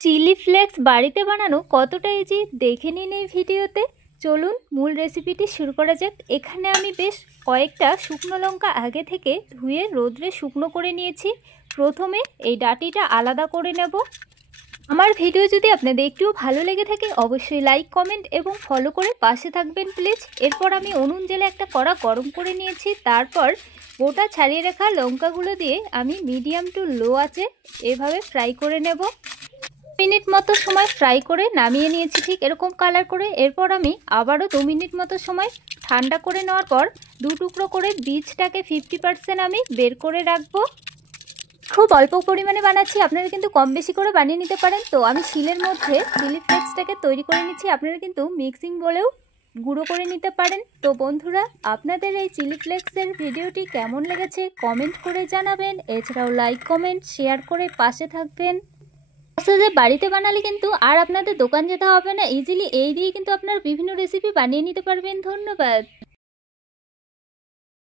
Chilli flakes বাড়িতে বানানো কতটা ইজি দেখে নিন এই ভিডিওতে। চলুন মূল রেসিপিটি শুরু করা যাক। এখানে আমি বেশ কয়েকটা শুকনো লঙ্কা আগে থেকে ধুয়ে রোদ্রে শুকনো করে নিয়েছি। প্রথমে এই ডাঁটিটা আলাদা করে নেব। আমার ভিডিও যদি আপনাদের একটুও ভালো লেগে থাকে অবশ্যই লাইক, কমেন্ট এবং ফলো করে পাশে থাকবেন প্লিজ। এরপর আমি উনুন জেলে একটা কড়া গরম করে নিয়েছি। তারপর গোটা ছাড়িয়ে রাখা লঙ্কাগুলো দিয়ে আমি মিডিয়াম টু লো আঁচে এভাবে ফ্রাই করে নেব। মিনিট মতো সময় ফ্রাই করে নামিয়ে নিয়েছি ঠিক এরকম কালার করে। এরপর আমি আবারও 2 মিনিট মতো সময় ঠান্ডা করে নেওয়ার পর দু টুকরো করে বীজটাকে 50% আমি বের করে রাখবো। খুব অল্প পরিমাণে বানাচ্ছি, আপনারা কিন্তু কম বেশি করে বানিয়ে নিতে পারেন। তো আমি শিলের মধ্যে চিলি ফ্লেক্সটাকে তৈরি করে নিচ্ছি, আপনারা কিন্তু মিক্সিং বলেও গুঁড়ো করে নিতে পারেন। তো বন্ধুরা, আপনাদের এই চিলি ফ্লেক্সের ভিডিওটি কেমন লেগেছে কমেন্ট করে জানাবেন। এছাড়াও লাইক, কমেন্ট, শেয়ার করে পাশে থাকবেন। সহজে বাড়িতে বানালে কিন্তু আর আপনাদের দোকান যেতে হবে না, ইজিলি এই দিয়ে কিন্তু আপনার বিভিন্ন রেসিপি বানিয়ে নিতে পারবেন। ধন্যবাদ।